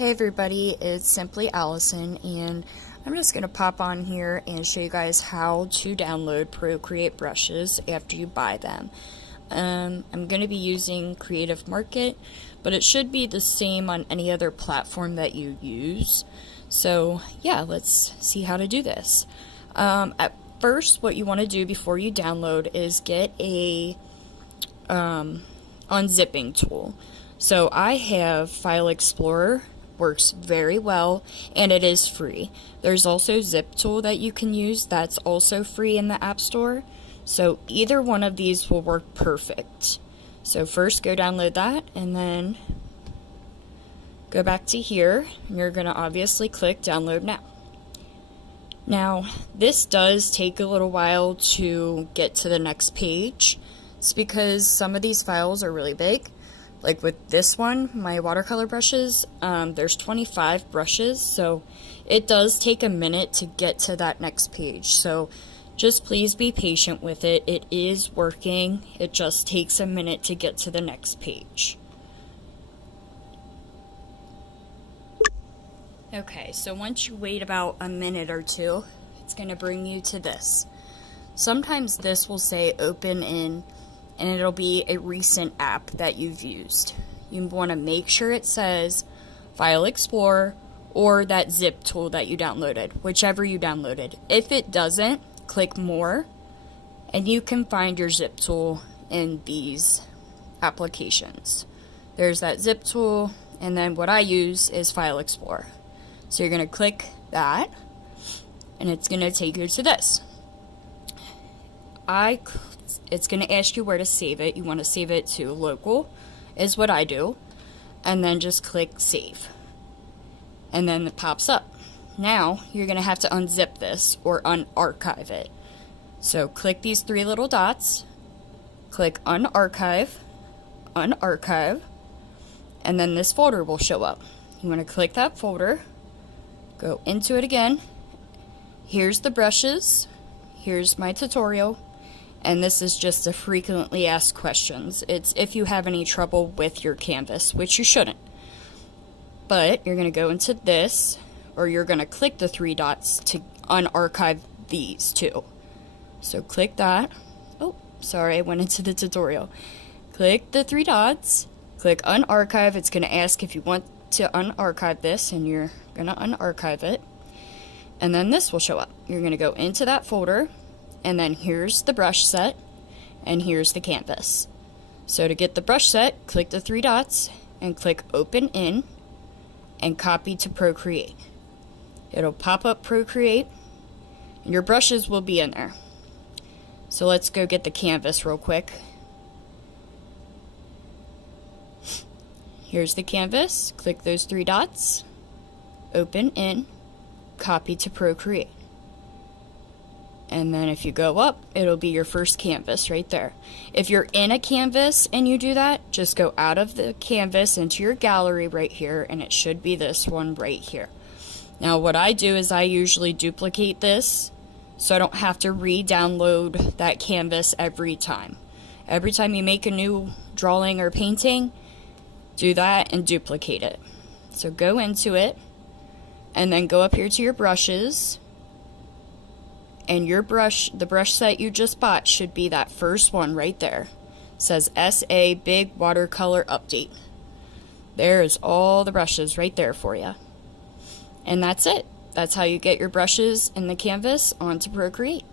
Hey everybody, it's Simply Allison, and I'm just going to pop on here and show you guys how to download Procreate brushes after you buy them. I'm going to be using Creative Market, but it should be the same on any other platform that you use. So yeah, let's see how to do this. At first, what you want to do before you download is get a Unzipping Tool. So I have File Explorer, works very well, and it is free. There's also Zip Tool that you can use, that's also free in the App Store. So either one of these will work perfect. So first go download that, and then go back to here, and you're going to obviously click Download Now. Now, this does take a little while to get to the next page. It's because some of these files are really big. Like with this one, my watercolor brushes, there's 25 brushes, so it does take a minute to get to that next page. So just please be patient with it. It is working. It just takes a minute to get to the next page. Okay, so once you wait about a minute or two, it's going to bring you to this. Sometimes this will say open in, and it'll be a recent app that you've used. You want to make sure it says File Explorer or that Zip Tool that you downloaded, whichever you downloaded. If it doesn't, click More, and you can find your Zip Tool in these applications. There's that Zip Tool, and then what I use is File Explorer. So you're going to click that, and it's going to take you to this. It's going to ask you where to save it. You want to save it to local, is what I do, and then just click Save. And then it pops up. Now, you're going to have to unzip this or unarchive it. So click these three little dots, click Unarchive, Unarchive, and then this folder will show up. You want to click that folder, go into it again. Here's the brushes, here's my tutorial, and this is just a frequently asked questions. It's if you have any trouble with your canvas, which you shouldn't. But you're going to go into this, or you're going to click the three dots to unarchive these two. So click that. Oh, sorry, I went into the tutorial. Click the three dots, click Unarchive. It's going to ask if you want to unarchive this, and you're going to unarchive it. And then this will show up. You're going to go into that folder, and then here's the brush set, and here's the canvas. So to get the brush set, click the three dots, and click Open In, and copy to Procreate. It'll pop up Procreate, and your brushes will be in there. So let's go get the canvas real quick. Here's the canvas, click those three dots, Open In, copy to Procreate. And then if you go up, it'll be your first canvas right there. If you're in a canvas and you do that, just go out of the canvas into your gallery right here, and it should be this one right here. Now what I do is I usually duplicate this so I don't have to re-download that canvas every time. Every time you make a new drawing or painting, do that and duplicate it. So go into it, and then go up here to your brushes, and your brush, the brush set you just bought, should be that first one right there. It says SA Big Watercolor Update. There's all the brushes right there for you. And that's it. That's how you get your brushes and the canvas onto Procreate.